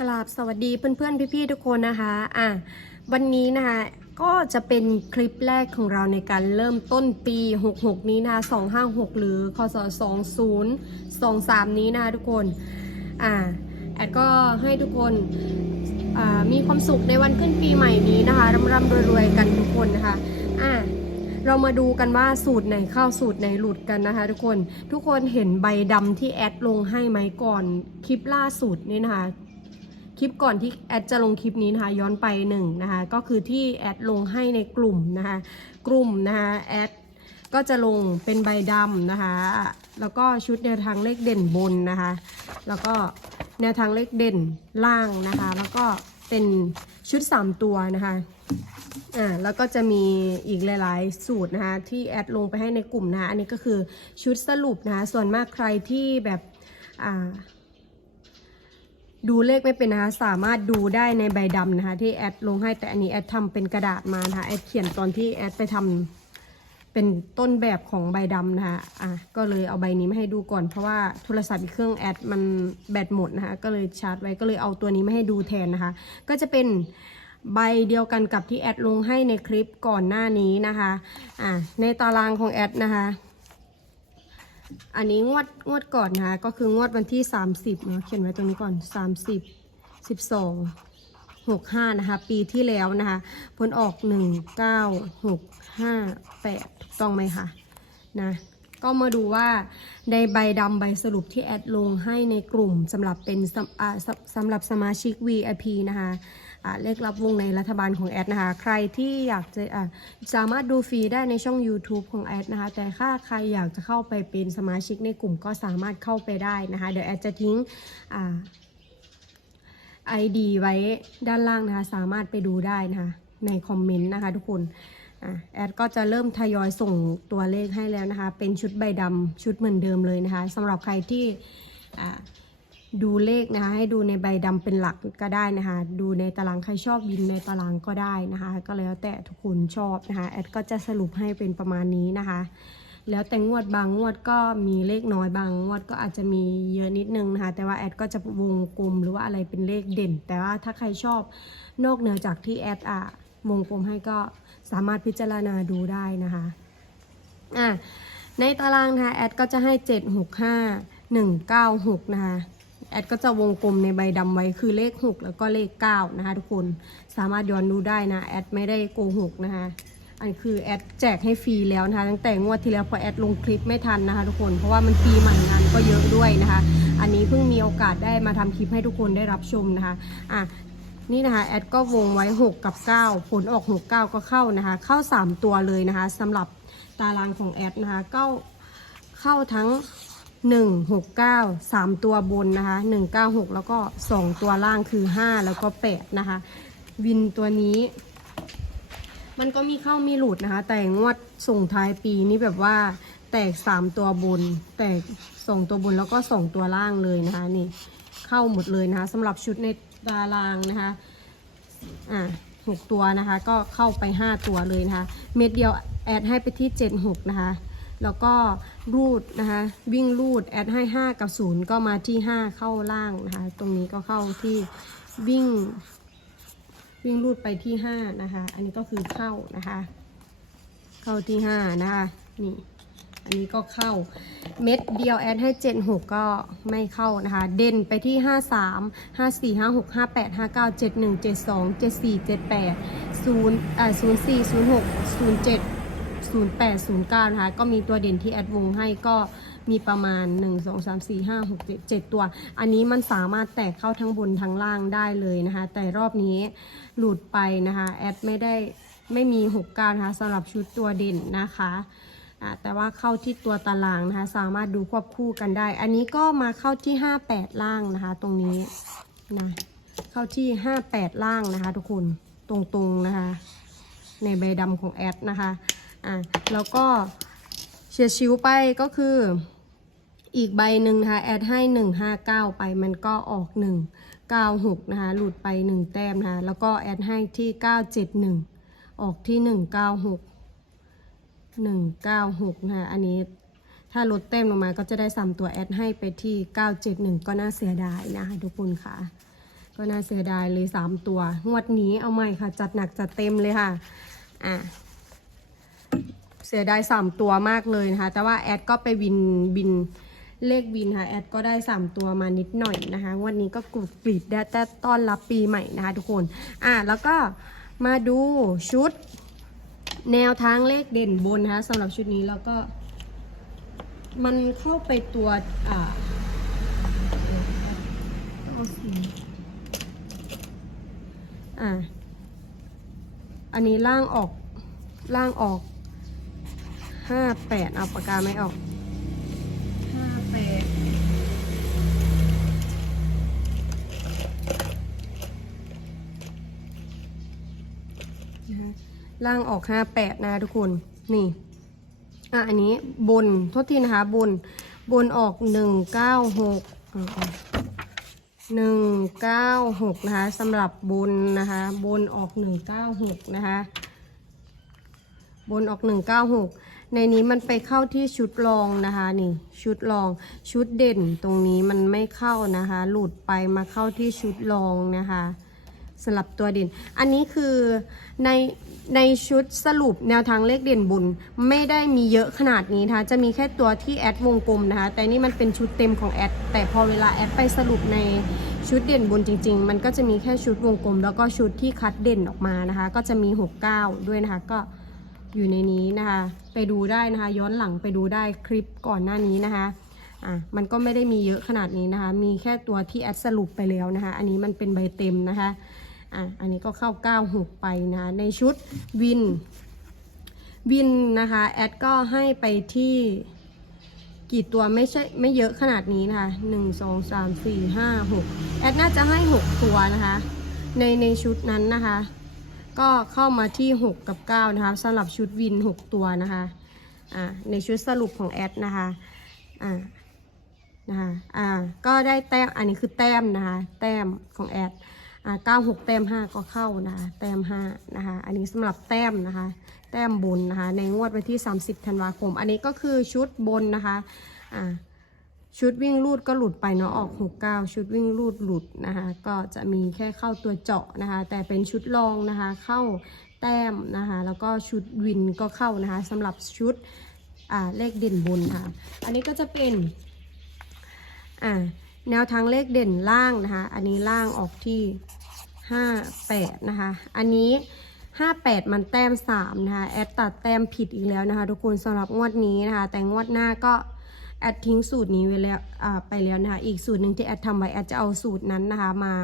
กราบสวัสดีเพื่อนๆ พี่ๆ ทุกคนนะคะ อะ วันนี้นะคะ ก็จะเป็นคลิปแรกของเราในการเริ่มต้นปี 66 นี้นะคะ256 หรือคศ2023 นี้นะคะทุกคน อะแอดก็ให้ทุกคนมีความสุขในวันขึ้นปีใหม่นี้นะคะร่ำร่ำรวยๆ กันทุกคนนะคะ อะเรามาดูกันว่าสูตรไหนเข้าสูตรไหนหลุดกันนะคะ ทุกคน ทุกคนเห็นใบดำที่แอดลงให้ไหมก่อนคลิปล่าสุดนี่นะคะ คลิปก่อนที่แอดจะลงคลิปนี้นะคะย้อนไปหนึ่งนะคะก็คือที่แอดลงให้ในกลุ่มนะคะกลุ่มนะคะแอดก็จะลงเป็นใบดำนะคะ แล้วก็ชุดแนวทางเลขเด่นบนนะคะ แล้วก็แนวทางเลขเด่นล่างนะคะ แล้วก็เป็นชุด 3 ตัวนะคะอ่าแล้วก็จะมีอีกหลาย ๆ สูตรนะคะที่แอดลงไปให้ในกลุ่มนะคะอันนี้ก็คือชุดสรุปนะคะส่วนมากใครที่แบบอ่า ดูเลขไม่เป็นนะคะสามารถดูได้ในใบดำนะคะ ที่แอดลงให้แต่อันนี้แอดทำเป็นกระดาษมานะคะแอดเขียนตอนที่แอดไปทำเป็นต้นแบบของใบดำนะคะอะก็เลยเอาใบนี้มาให้ดูก่อนเพราะว่าโทรศัพท์อีกเครื่องแอดมันแบตหมดนะคะก็เลยชาร์จไว้ก็เลยเอาตัวนี้มาให้ดูแทนนะคะ ก็จะเป็นใบเดียวกันกับที่แอดลงให้ในคลิปก่อนหน้านี้นะคะอะในตารางของแอดนะคะ อันนี้งวดงวดก่อนนะคะก็คืองวดวันที่ 30เนาะเขียนไว้ตรงนี้ก่อน 30 12 65 นะคะ ปีที่แล้วนะคะผลออก 1 9 6 5 8 ถูกต้องไหมคะนะก็มาดูว่าในใบดำใบสรุปที่แอดลงให้ในกลุ่มสำหรับเป็นสำสำสำหรับสมาชิก VIP นะคะ เลขรับวงในรัฐบาลของแอดนะคะ ใครที่อยากจะสามารถดูฟรีได้ในช่อง YouTube ของแอดนะคะ แต่ถ้าใครอยากจะเข้าไปเป็นสมาชิกในกลุ่มก็สามารถเข้าไปได้นะคะ เดี๋ยวแอดจะทิ้งไอ่า ID ไว้ด้านล่างนะคะ สามารถไปดูได้นะคะในคอมเมนต์นะคะทุกคนอแอดก็จะเริ่มทยอยส่งตัวเลขให้แล้วนะคะ เป็นชุดใบดำชุดเหมือนเดิมเลยนะคะสำหรับใครที่อะ ดูเลขนะคะ ให้ดูในใบดำเป็นหลักก็ได้นะคะ ดูในตารางใครชอบยินในตารางก็ได้นะคะ ก็แล้วแต่ทุกคนชอบนะคะแอดก็จะสรุปให้เป็นประมาณนี้นะคะ แล้วแต่งวดบางงวดก็มีเลขน้อยบางงวดก็อาจจะมีเยอะนิดนึงนะคะ แต่ว่าแอดก็จะวงกลมหรือว่าอะไรเป็นเลขเด่น แต่ว่าถ้าใครชอบนอกเหนือจากที่แอดอะวงกลมให้ก็สามารถพิจารณาดูได้นะคะอะในตารางนะคะแอดก็จะให้ 7 6 5 1 9 6 นะคะ แอดก็จะวงกลมในใบดำไว้คือเลข 6 แล้วก็เลข 9 นะคะทุกคนสามารถย้อนดูได้นะ แอดไม่ได้โกหกนะคะ อันคือแอดแจกให้ฟรีแล้วนะคะ ตั้งแต่งวดที่แล้วพอแอดลงคลิปไม่ทันนะคะ ทุกคนเพราะว่ามันปีใหม่งานก็เยอะด้วยนะคะ อันนี้เพิ่งมีโอกาสได้มาทำคลิปให้ทุกคนได้รับชมนะคะอะนี่นะคะแอดก็วงไว้ 6 กับ 9 ผลออก 6 9 ก็เข้านะคะ เข้า 3 ตัวเลยนะคะสำหรับตารางของแอดนะคะก็เข้าทั้ง 1 6 9 3 ตัวบนนะคะ 1 9 6 แล้วก็ 2 ตัวล่างคือ 5 แล้วก็ 8 นะคะ วินตัวนี้ มันก็มีเข้ามีหลุดนะคะ แต่งวดส่งท้ายปีนี้แบบว่าแตกสามตัวบน แตกสองตัวบนแล้วก็สองตัวล่างเลยนะคะนี่เข้าหมดเลยนะคะสำหรับชุดในตารางนะคะอ่าหกตัวนะคะ ก็เข้าไปห้าตัวเลยนะคะ เม็ดเดียวแอดให้ไปที่เจ็ดหกนะคะ แล้วก็รูดนะคะวิ่งรูดแอดให้ห้ากับศูนย์ก็มาที่ห้าเข้าล่างนะคะตรงนี้ก็เข้าที่วิ่ง วิ่งรูดไปที่ห้านะคะ อันนี้ก็คือเข้านะคะ เข้าที่ห้านะคะนี่อันนี้ก็เข้าเม็ดเดียวแอดให้เจ็ดหกก็ไม่เข้านะคะ เด่นไปที่ห้าสามห้าสี่ห้าหกห้าแปดห้าเก้าเจ็ดหนึ่งเจ็ดสองเจ็ดสี่เจ็ดแปดศูนย์อ่าศูนย์ สี่ศูนย์แปดศูนย์เก้านะคะ ก็มีตัวเด่นที่แอดวงให้ก็มีประมาณ 1 2 3 4 5 6 7 7 ตัว อันนี้มันสามารถแตกเข้าทั้งบนทั้งล่างได้เลยนะคะ แต่รอบนี้หลุดไปนะคะ แอดไม่ได้ไม่มี6กการนะคะสำหรับชุดตัวเด่นนะคะอะแต่ว่าเข้าที่ตัวตารางนะคะ สามารถดูควบคู่กันได้ อันนี้ก็มาเข้าที่ 58 ล่างนะคะ ตรงนี้นะเข้าที่ 58 ล่างนะคะ ทุกคนตรงๆนะคะ ในใบดำของแอดนะคะ อะแล้วก็เชียร์ชิวไปก็คืออีกใบหนึ่งนะคะแอดให้ 159 ไปมันก็ออก 196 นะคะ หลุดไป 1 แต้มนะคะแล้วก็แอดให้ที่ 971 ออกที่ 196 196 นะคะอันนี้ถ้าลดแต้มลงมาก็จะได้3ตัวแอดให้ไปที่ 971 ก็น่าเสียดายนะคะทุกคนค่ะ ก็น่าเสียดายเลยสามตัว งวดนี้เอาใหม่ค่ะ จัดหนักจัดเต็มเลยค่ะ อะ เสียดายสามตัวมากเลยนะคะ แต่ว่าแอดก็ไปวินบินเลขวินค่ะ แอดก็ได้สามตัวมานิดหน่อยนะคะ วันนี้ก็กรุบกริบได้แต่ต้อนรับปีใหม่นะคะทุกคน อะ แล้วก็มาดูชุดแนวทางเลขเด่นบนนะคะสำหรับชุดนี้แล้วก็ มันเข้าไปตัวอ่าอ่าอันนี้ล่างออกล่างออก ห้าแปดเอาปากกาไม่ออกห้าแปดนะคะล่างออกห้าแปดนะคะทุกคน นี่อะอันนี้บนโทษทีนะคะ บน บนออกหนึ่งเก้าหกหนึ่งเก้าหกนะคะสำหรับบนนะคะ บนออกหนึ่งเก้าหกนะคะ บนออกหนึ่งเก้าหก ในนี้มันไปเข้าที่ชุดรองนะคะนี่ชุดรองชุดเด่นตรงนี้มันไม่เข้านะคะ หลุดไปมาเข้าที่ชุดรองนะคะสลับตัวเด่น อันนี้คือในในชุดสรุปแนวทางเลขเด่นบุญไม่ได้มีเยอะขนาดนี้นะคะ จะมีแค่ตัวที่แอดวงกลมนะคะ แต่นี่มันเป็นชุดเต็มของแอด แต่พอเวลาแอดไปสรุปในชุดเด่นบุญจริง ๆ มันก็จะมีแค่ชุดวงกลม แล้วก็ชุดที่คัดเด่นออกมานะคะ ก็จะมี 69 ด้วยนะคะ ก็ อยู่ในนี้นะคะ ไปดูได้นะคะ ย้อนหลังไปดูได้คลิปก่อนหน้านี้นะคะอะมันก็ไม่ได้มีเยอะขนาดนี้นะคะ มีแค่ตัวที่แอดสรุปไปแล้วนะคะ อันนี้มันเป็นใบเต็มนะคะอะอันนี้ก็เข้า 96 ไปนะคะในชุดวินวินนะคะแอดก็ให้ไปที่กี่ตัวไม่ใช่ไม่เยอะขนาดนี้นะคะ1 2 3 4 5 6แอดน่าจะให้6ตัวนะคะ ในในชุดนั้นนะคะ ก็เข้ามาที่ 6 กับ 9 นะคะสำหรับชุดวิน 6 ตัวนะคะอ่าในชุดสรุปของแอดนะคะอ่านะคะอ่าก็ได้แต้มอันนี้คือแต้มนะคะแต้มของแอดอ่า96 แต้ม 5 ก็เข้านะคะแต้ม 5 นะคะอันนี้สำหรับแต้มนะคะแต้มบนนะคะในงวดวันที่ 30 ธันวาคม อันนี้ก็คือชุดบนนะคะอ่า ชุดวิ่งรูดก็หลุดไปเนาะออก 69 ชุดวิ่งรูดหลุดนะคะก็จะมีแค่เข้าตัวเจาะนะคะ แต่เป็นชุดรองนะคะเข้าแต้มนะคะแล้วก็ชุดวินก็เข้านะคะสำหรับชุดอ่าเลขเด่นบนค่ะ อันนี้ก็จะเป็นอ่าแนวทางเลขเด่นล่างนะคะ อันนี้ล่างออกที่ 58 นะคะ อันนี้ 58 มันแต้ม 3 นะคะ แอดตัดแต้มผิดอีกแล้วนะคะ ทุกคนสำหรับงวดนี้นะคะ แต่งวดหน้าก็ อดทิ้งสูตรนี้ไว้แล้วไปแล้วนะคะ อีกสูตรหนึ่งที่แอดทำไว้แอดจะเอาสูตรนั้นนะคะมา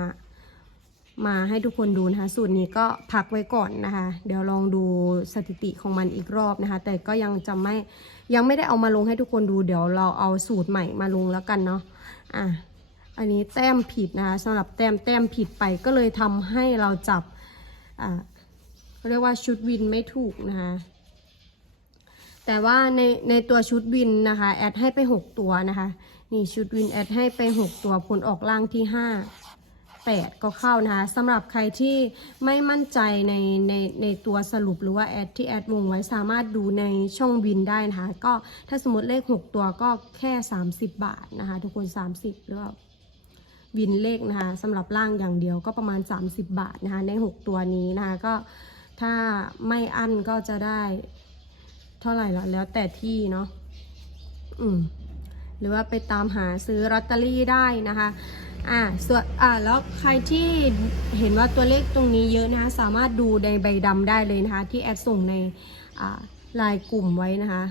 มาให้ทุกคนดูนะคะ สูตรนี้ก็พักไว้ก่อนนะคะ เดี๋ยวลองดูสถิติของมันอีกรอบนะคะ แต่ก็ยังจะไม่ยังไม่ได้เอามาลงให้ทุกคนดู เดี๋ยวเราเอาสูตรใหม่มาลงแล้วกันเนาะอะอันนี้แต้มผิดนะคะสำหรับแต้มแต้มผิดไปก็เลยทำให้เราจับอ่าเรียกว่าชุดวินไม่ถูกนะคะ แต่ว่าในในตัวชุดวินนะคะ แอดให้ไป 6 ตัวนะคะ นี่ชุดวินแอดให้ไป 6 ตัวผลออกล่างที่ 5 8 ก็เข้านะคะสำหรับใครที่ไม่มั่นใจในในในตัวสรุปหรือว่าแอดที่แอดวงไว้สามารถดูในช่องวินได้นะคะ ก็ถ้าสมมติเลข 6 ตัวก็แค่ 30 บาทนะคะ ทุกคน 30หรือว่าวินเลขนะคะสำหรับล่างอย่างเดียวก็ประมาณ 30 บาทนะคะใน 6 ตัวนี้นะคะก็ถ้าไม่อั้นก็จะได้ เท่าไหร่ละแล้วแต่ที่เนาะอืมหรือว่าไปตามหาซื้อลอตเตอรี่ได้นะคะอ่าส่วนอ่าแล้วใครที่เห็นว่าตัวเลขตรงนี้เยอะนะคะสามารถดูในใบดำได้เลยนะคะ ที่แอดส่งในอ่าลายกลุ่มไว้นะคะ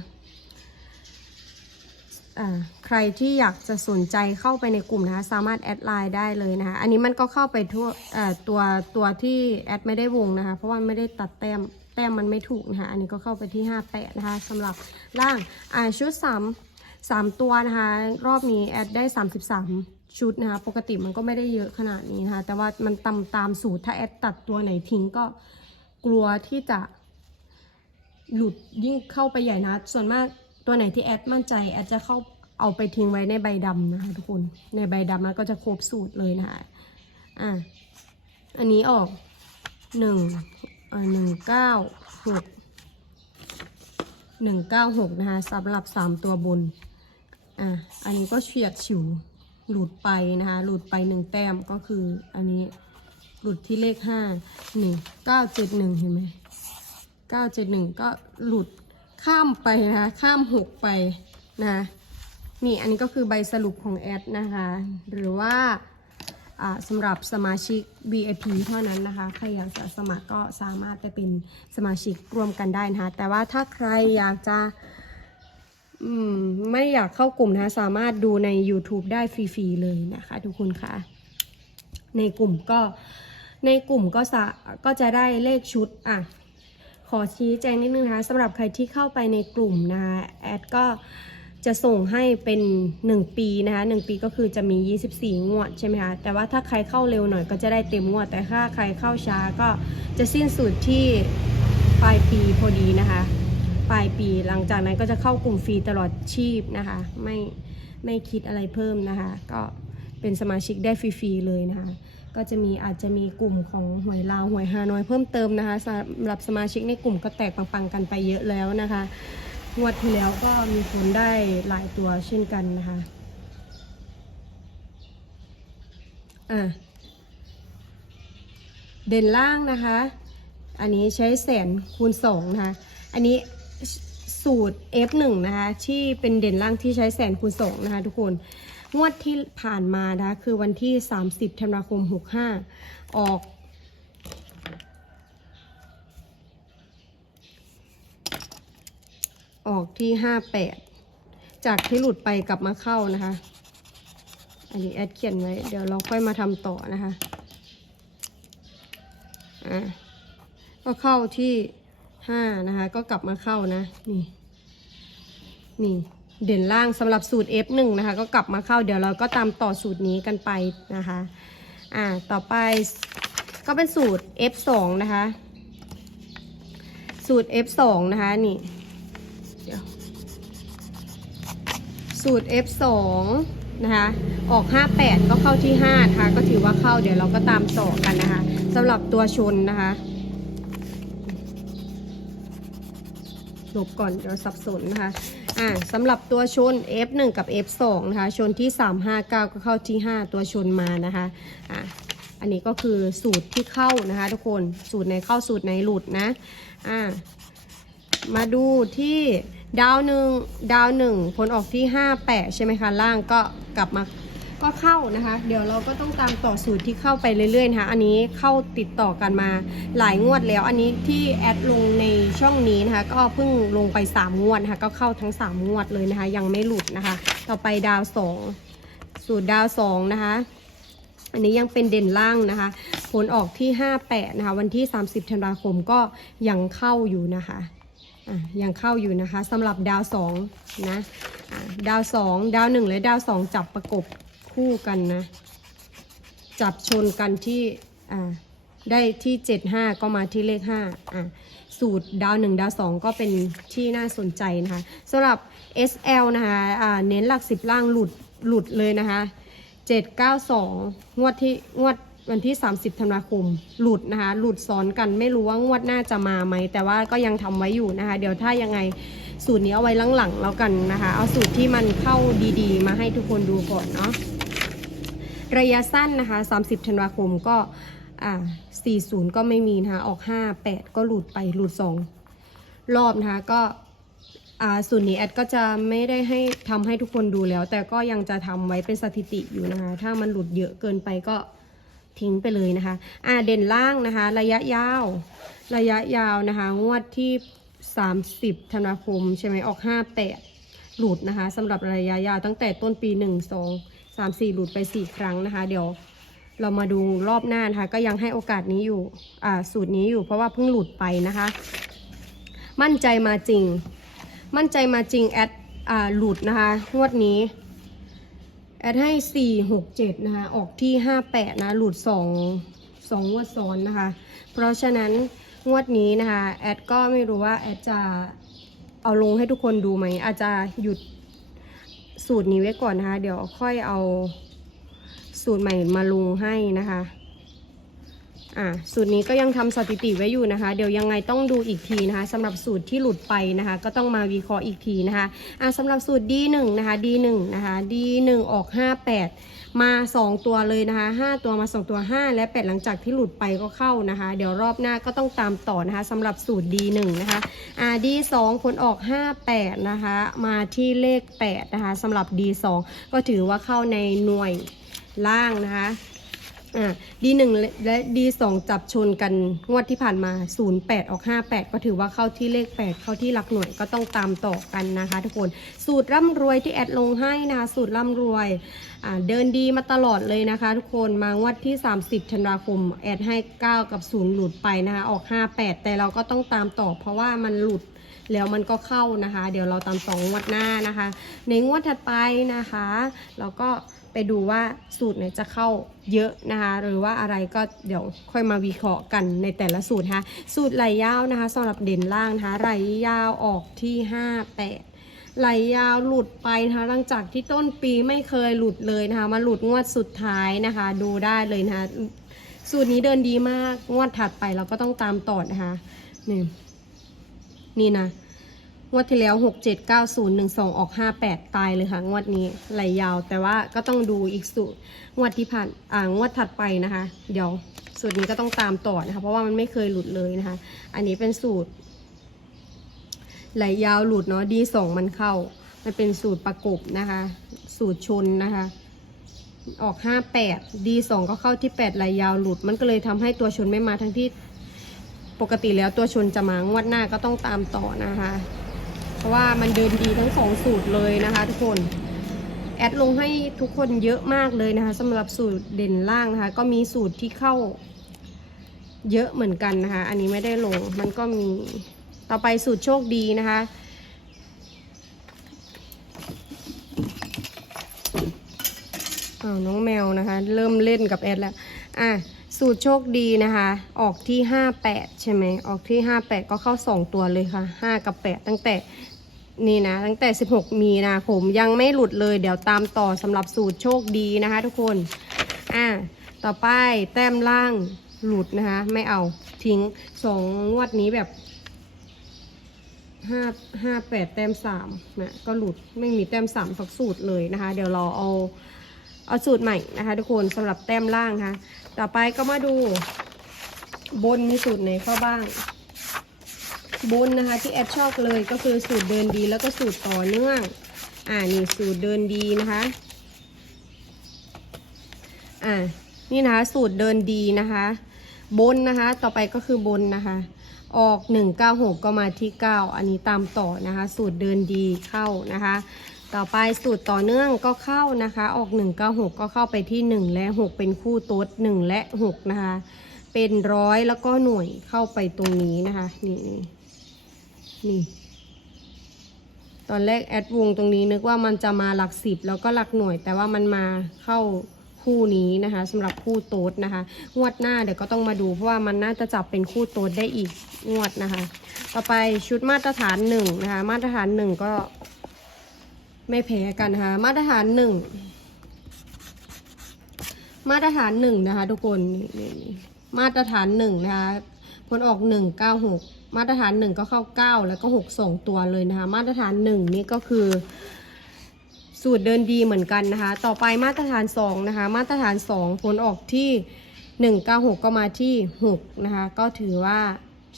อ่าใครที่อยากจะสนใจเข้าไปในกลุ่มนะคะ สามารถแอดไลน์ได้เลยนะคะ อันนี้มันก็เข้าไปทั่วตัวตัวที่แอดไม่ได้วงนะคะ เพราะว่าไม่ได้ตัดแต้ม แต้มมันไม่ถูกนะคะ อันนี้ก็เข้าไปที่ 58 นะคะสำหรับล่างอ่าชุด 3 3 ตัวนะคะ รอบนี้แอดได้ 33 ชุดนะคะ ปกติมันก็ไม่ได้เยอะขนาดนี้นะคะ แต่ว่ามันตามตามสูตรถ้าแอดตัดตัวไหนทิ้งก็กลัวที่จะหลุดยิ่งเข้าไปใหญ่นะ ส่วนมากตัวไหนที่แอดมั่นใจแอดจะเข้าเอาไปทิ้งไว้ในใบดำนะคะทุกคน ในใบดำแล้วก็จะครบสูตรเลยนะคะ อะ อันนี้ออกหนึ่ง หนึ่งเก้าหกหนึ่งเก้าหกนะคะสำหรับสามตัวบนอะอันนี้ก็เฉียดฉิวหลุดไปนะคะ หลุดไปหนึ่งแต้มก็คืออันนี้หลุดที่เลขห้านี่เก้าเจ็ดหนึ่งเห็นไหมเก้าเจ็ดหนึ่งก็หลุดข้ามไปนะคะ ข้ามหกไปนะะนี่อันนี้ก็คือใบสรุปของแอดนะคะ หรือว่า สำหรับสมาชิก VIP เท่านั้นนะคะ ใครอยากจะสมัครก็สามารถไปเป็นสมาชิกรวมกันได้นะคะ แต่ว่าถ้าใครอยากจะมไม่อยากเข้ากลุ่มนะคะสามารถดูใน YouTube ได้ฟรีๆเลยนะคะทุกคนค่ะ ในกลุ่มก็ในกลุ่มก็สะก็จะได้เลขชุดอะขอชี้แจงนิดนึงนะคะสำหรับใครที่เข้าไปในกลุ่มนะคะแอดก็ จะส่งให้เป็น 1 ปีนะคะ1ปีก็คือจะมี 24 งวดใช่ไหมคะแต่ว่าถ้าใครเข้าเร็วหน่อยก็จะได้เต็มงวด แต่ถ้าใครเข้าช้าก็จะสิ้นสุดที่ปลายปีพอดีนะคะปลายปีหลังจากนั้นก็จะเข้ากลุ่มฟรีตลอดชีพนะคะไม่ไม่คิดอะไรเพิ่มนะคะ ก็เป็นสมาชิกได้ฟรีๆเลยนะคะ ก็จะมีอาจจะมีกลุ่มของหวยลาวหวยฮานอยเพิ่มเติมนะคะสำหรับสมาชิกในกลุ่มก็แตกปังๆกันไปเยอะแล้วนะคะ งวดที่แล้วก็มีคนได้หลายตัวเช่นกันนะคะ อะ เด่นล่างนะคะ อันนี้ใช้แสนคูณ2นะคะ อันนี้สูตร F1 นะคะที่เป็นเด่นล่างที่ใช้แสนคูณ2นะคะทุกคน งวดที่ผ่านมานะคะคือวันที่ 30ธันวาคม 65 ออก ออกที่58จากที่หลุดไปกลับมาเข้านะคะ อันนี้แอดเขียนไว้ เดี๋ยวเราค่อยมาทำต่อนะคะอะก็เข้าที่ห้านะคะ ก็กลับมาเข้านะนี่นี่เด่นล่างสำหรับสูตร F1 นะคะ ก็กลับมาเข้าเดี๋ยวเราก็ตามต่อสูตรนี้กันไปนะคะอ่าต่อไปก็เป็นสูตร F2 นะคะ สูตร F2 นะคะนี่ สูตร F2 นะคะออก 58 ก็เข้าที่5นะคะก็ถือว่าเข้าเดี๋ยวเราก็ตามต่อกันนะคะสำหรับตัวชนนะคะลบก่อนเดี๋ยวสับสนนะคะอ่าสำหรับตัวชน F1 กับ F2 นะคะชนที่ 359 ก็เข้าที่ 5 ตัวชนมานะคะอ่าอันนี้ก็คือสูตรที่เข้านะคะ ทุกคนสูตรไหนเข้าสูตรไหนหลุดนะอ่ามาดูที่ ดาวหนึ่งดาวหนึ่งผลออกที่5 8ใช่ไหมคะ ล่างก็กลับมาก็เข้านะคะ เดี๋ยวเราก็ต้องตามต่อสูตรที่เข้าไปเรื่อยๆนะคะ อันนี้เข้าติดต่อกันมาหลายงวดแล้ว อันนี้ที่แอดลงในช่องนี้นะคะ ก็เพิ่งลงไป 3 งวดนะคะ ก็เข้าทั้ง 3 งวดเลยนะคะ ยังไม่หลุดนะคะ ต่อไปดาว 2 สูตรดาว 2 นะคะ อันนี้ยังเป็นเด่นล่างนะคะ ผลออกที่ 58 นะคะ วันที่ 30 ธันวาคมก็ยังเข้าอยู่นะคะ ยังเข้าอยู่นะคะสำหรับดาวสองนะะดาวสองดาวหนึ่งและดาวสองจับประกบคู่กันนะ จับชนกันที่ได้ที่ 75 ก็มาที่เลข5อะสูตรดาว 1 ดาว 2 ก็เป็นที่น่าสนใจนะคะสำหรับ SL นะคะอ่าเน้นหลัก 10 ล่างหลุดหลุดเลยนะคะ 792 งวดที่งวด วันที่ 30ธันวาคม หลุดนะคะ หลุดซ้อนกันไม่รู้ว่างวดหน้าจะมาไหม แต่ว่าก็ยังทำไว้อยู่นะคะ เดี๋ยวถ้ายังไงสูตรนี้เอาไว้หลังๆแล้วกันนะคะ เอาสูตรที่มันเข้าดีๆ มาให้ทุกคนดูก่อนเนาะ ระยะสั้นนะคะ 30ธันวาคมก็อ่า40 ก็ไม่มีนะคะ ออก 58 ก็หลุดไป หลุด 2 รอบนะคะ ก็อ่าสูตรนี้แอดก็จะไม่ได้ให้ทำให้ทุกคนดูแล้ว แต่ก็ยังจะทำไว้เป็นสถิติอยู่นะคะ ถ้ามันหลุดเยอะเกินไปก็ ทิ้งไปเลยนะคะ อ่าเด่นล่างนะคะ ระยะยาว ระยะยาวนะคะ งวดที่ 30 ธันวาคมใช่ไหมออก58หลุดนะคะสำหรับระยะยาวตั้งแต่ต้นปี 1 2 3 4 หลุดไป 4 ครั้งนะคะ เดี๋ยวเรามาดูรอบหน้านะคะ ก็ยังให้โอกาสนี้อยู่ อ่าสูตรนี้อยู่เพราะว่าเพิ่งหลุดไปนะคะ มั่นใจมาจริง มั่นใจมาจริงแอดอ่าหลุดนะคะงวดนี้ แอดให้ 4 6 7 นะคะ ออกที่ 58 นะ หลุด 2 2งวดซ้อนนะคะ เพราะฉะนั้นงวดนี้นะคะ แอดก็ไม่รู้ว่าแอดจะเอาลงให้ทุกคนดูไหม อาจจะหยุดสูตรนี้ไว้ก่อนนะคะ เดี๋ยวค่อยเอาสูตรใหม่มาลงให้นะคะ อ่าสูตรนี้ก็ยังทำสถิติไว้อยู่นะคะ เดี๋ยวยังไงต้องดูอีกทีนะคะสำหรับสูตรที่หลุดไปนะคะ ก็ต้องมาวิเคราะห์อีกทีนะคะอ่าสำหรับสูตร D1 นะคะ D1 นะคะ D1 ออก 58 มา 2 ตัวเลยนะคะ 5 ตัวมา 2 ตัว 5 และ 8 หลังจากที่หลุดไปก็เข้านะคะ เดี๋ยวรอบหน้าก็ต้องตามต่อนะคะสำหรับสูตร D1 นะคะอ่า D2 ผลออก 58 นะคะ มาที่เลข 8 นะคะสำหรับ D2 ก็ถือว่าเข้าในหน่วยล่างนะคะ อ่า D1 และ D2 จับชนกันงวดที่ผ่านมา 08 ออก 58 ก็ถือว่าเข้าที่เลข 8 เข้าที่หลักหน่วยก็ต้องตามต่อกันนะคะ ทุกคนสูตรร่ำรวยที่แอดลงให้นะคะสูตรร่ำรวยอ่าเดินดีมาตลอดเลยนะคะ ทุกคนมางวดที่ 30ธันวาคมแอดให้ 9 กับ 0 หลุดไปนะคะออก 58 แต่เราก็ต้องตามต่อเพราะว่ามันหลุดแล้วมันก็เข้านะคะ เดี๋ยวเราตามสองงวดหน้านะคะ ในงวดถัดไปนะคะ เราก็ ไปดูว่าสูตรไหนจะเข้าเยอะนะคะหรือว่าอะไรก็เดี๋ยวค่อยมาวิเคราะห์กันในแต่ละสูตรนะคะสูตรไหลยาวนะคะสำหรับเด่นล่างนะคะไหลยาวออกที่ 5 8ไหลยาวหลุดไปนะคะหลังจากที่ต้นปีไม่เคยหลุดเลยนะคะมาหลุดงวดสุดท้ายนะคะ ดูได้เลยนะคะสูตรนี้เดินดีมากงวดถัดไปเราก็ต้องตามต่อนะคะนี่นี่นะ งวดที่แล้ว 6 7 9 0 1 2 ออก 58 ตายเลยค่ะ งวดนี้ไหลยาว แต่ว่าก็ต้องดูอีกสูตรงวดที่ผ่านอ่างวดถัดไปนะคะ เดี๋ยวสูตรนี้ก็ต้องตามต่อนะคะ เพราะว่ามันไม่เคยหลุดเลยนะคะ อันนี้เป็นสูตร ไหลยาวหลุดเนาะ D2 มันเข้า มันเป็นสูตรประกบนะคะ สูตรชนนะคะออก 58 D2 ก็เข้าที่8ไหลยาวหลุด มันก็เลยทำให้ตัวชนไม่มาทั้งที่ปกติแล้วตัวชนจะมางวดหน้าก็ต้องตามต่อนะคะ เพราะว่ามันเดินดีทั้งสองสูตรเลยนะคะทุกคนแอดลงให้ทุกคนเยอะมากเลยนะคะสำหรับสูตรเด่นล่างนะคะ ก็มีสูตรที่เข้าเยอะเหมือนกันนะคะ อันนี้ไม่ได้ลงมันก็มีต่อไปสูตรโชคดีนะคะ น้องแมวนะคะ เริ่มเล่นกับแอดแล้ว อะ สูตรโชคดีนะคะ ออกที่ 58 ใช่ไหมออกที่ 58 ก็เข้า 2 ตัวเลยค่ะ 5 กับ 8 ตั้งแต่ นี่นะ ตั้งแต่ 16 มีนาคมยังไม่หลุดเลย เดี๋ยวตามต่อสำหรับสูตรโชคดีนะคะ ทุกคน อะต่อไปแต้มล่างหลุดนะคะ ไม่เอาทิ้งสองงวดนี้แบบห้าห้าแปดแต้มสามนะก็หลุดไม่มีแต้มสามสักสูตรเลยนะคะ เดี๋ยวรอเอาเอาสูตรใหม่นะคะ ทุกคนสำหรับแต้มล่างค่ะ ต่อไปก็มาดูบนมีสูตรไหนเข้าบ้าง บนนะคะที่แอดชอบเลยก็คือสูตรเดินดีแล้วก็สูตรต่อเนื่อง อ่านี่สูตรเดินดีนะคะ อ่านี่นะคะสูตรเดินดีนะคะ บนนะคะ ต่อไปก็คือบนนะคะ ออก 196 ก็มาที่ 9 อันนี้ตามต่อนะคะ สูตรเดินดีเข้านะคะ ต่อไปสูตรต่อเนื่องก็เข้านะคะ ออก 196 ก็เข้าไปที่ 1 และ 6 เป็นคู่โต๊ด1และ 6 นะคะ เป็นร้อยแล้วก็หน่วยเข้าไปตรงนี้นะคะ นี่ นี่ ตอนแรกแอดวงตรงนี้นึกว่ามันจะมาหลักสิบแล้วก็หลักหน่วย แต่ว่ามันมาเข้าคู่นี้นะคะสำหรับคู่โต๊ดนะคะ งวดหน้าเดี๋ยวก็ต้องมาดูเพราะว่ามันน่าจะจับเป็นคู่โต๊ดได้อีกงวดนะคะ ต่อไปชุดมาตรฐานหนึ่งนะคะ มาตรฐานหนึ่งก็ไม่แพ้กันนะคะ มาตรฐานหนึ่งมาตรฐานหนึ่งนะคะ ทุกคนมาตรฐานหนึ่งนะคะ ผลออกหนึ่งเก้าหก มาตรฐานหนึ่งก็เข้าเก้าแล้วก็หกสองตัวเลยนะคะ มาตรฐานหนึ่งนี่ก็คือ สูตรเดินดีเหมือนกันนะคะ ต่อไปมาตรฐาน 2 นะคะ มาตรฐาน 2 ผลออกที่ 196 ก็มาที่ 6 นะคะ ก็ถือว่า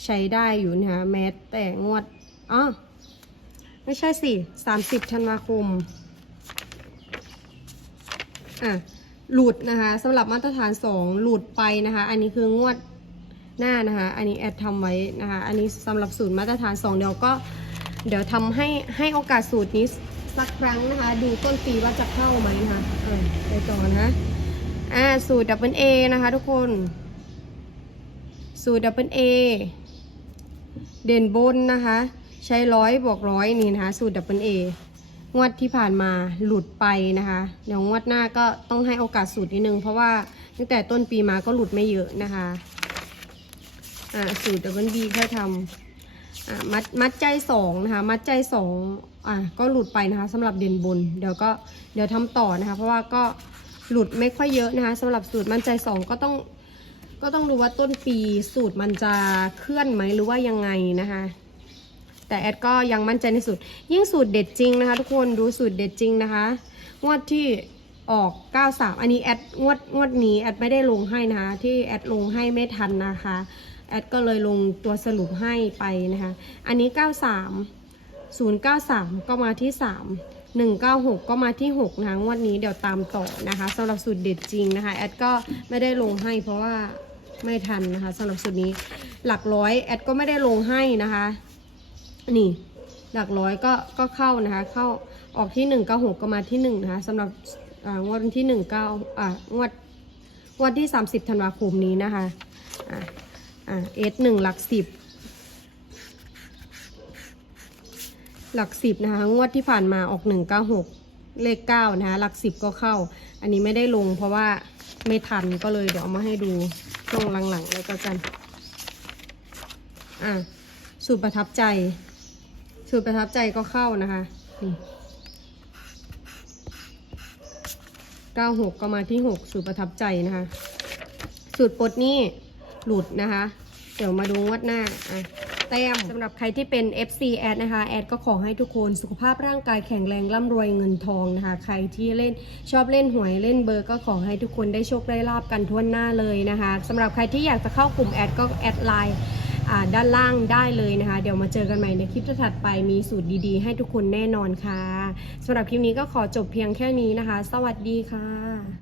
ใช้ได้อยู่นะคะ แม้แต่งวดอ๋อไม่ใช่สิ 30 ธันวาคม อะ หลุดนะคะสำหรับมาตรฐาน 2 หลุดไปนะคะ อันนี้คืองวด หน้านะคะ อันนี้แอดทำไว้นะคะ อันนี้สำหรับสูตรมาตรฐาน 2 เดี๋ยวก็ เดี๋ยวทำให้ให้โอกาสสูตรนี้สักครั้งนะคะ ดูต้นปีว่าจะเข้าไหมนะคะเออไปต่อนะอ่าสูตรดับเบิลเอนะคะทุกคน สูตรดับเบิลเอเด่นบนนะคะ ใช้ร้อยบวกร้อยนี่นะคะ สูตรดับเบิลเองวดที่ผ่านมาหลุดไปนะคะ เดี๋ยวงวดหน้าก็ต้องให้โอกาสสูตรนิดนึง เพราะว่าตั้งแต่ต้นปีมาก็หลุดไม่เยอะนะคะ อ่าสูตรดับเบิลบีค่อยทำอะมัดมัดใจสองนะคะ มัดใจสองอะก็หลุดไปนะคะสำหรับเด่นบน เดี๋ยวก็เดี๋ยวทำต่อนะคะ เพราะว่าก็หลุดไม่ค่อยเยอะนะคะสำหรับสูตรมั่นใจสองก็ต้องก็ต้องดูว่าต้นปีสูตรมันจะเคลื่อนไหมหรือว่ายังไงนะคะ แต่แอดก็ยังมั่นใจในสูตร ยิ่งสูตรเด็ดจริงนะคะ ทุกคนดูสูตรเด็ดจริงนะคะ งวดที่ออก 93 อันนี้แอดงวดงวดนี้แอดไม่ได้ลงให้นะคะ ที่แอดลงให้ไม่ทันนะคะ อดก็เลยลงตัวสรุปให้ไปนะคะ อันนี้ 93 093 ก็มาที่ 3 196 ก็มาที่6นะคะงวดนี้เดี๋ยวตามต่อนะคะสำหรับสูตรเด็ดจริงนะคะแอดก็ไม่ได้ลงให้เพราะว่าไม่ทันนะคะสำหรับสูตรนี้หลักร้อยแอดก็ไม่ได้ลงให้นะคะ นี่หลักร้อยก็ก็เข้านะคะ เข้าออกที่1 9 6ก็มาที่1นะคะสำหรับงวดวันที่1 9อ่างวดงวดที่ 30ธันวาคมนี้นะคะอ่า อ่าเอสหนึ่งหลักสิบ หลักสิบนะคะ งวดที่ผ่านมาออก196เก้าหกเลข9นะคะหลักสิบก็เข้า อันนี้ไม่ได้ลงเพราะว่าไม่ทันก็เลยเดี๋ยวเอามาให้ดูช่วงหลังๆเลยก็กัน อ่าสูตรประทับใจ สูตรประทับใจก็เข้านะคะนี่เก้าหกก็มาที่หกสูตรประทับใจนะคะ สูตรปลดนี่ หลุดนะคะ เดี๋ยวมาดูงวดหน้าอะแต้มสำหรับใครที่เป็น FC แอดนะคะ แอดก็ขอให้ทุกคนสุขภาพร่างกายแข็งแรงร่ำรวยเงินทองนะคะ ใครที่เล่นชอบเล่นหวยเล่นเบอร์ ก็ขอให้ทุกคนได้โชคได้ลาบกันทั่วหน้าเลยนะคะสำหรับใครที่อยากจะเข้ากลุ่มแอดก็แอดไลน์ด้านล่างได้เลยนะคะ เดี๋ยวมาเจอกันใหม่ในคลิปถัดไปมีสูตรดีๆ ให้ทุกคนแน่นอนค่ะสำหรับคลิปนี้ก็ขอจบเพียงแค่นี้นะคะ สวัสดีค่ะ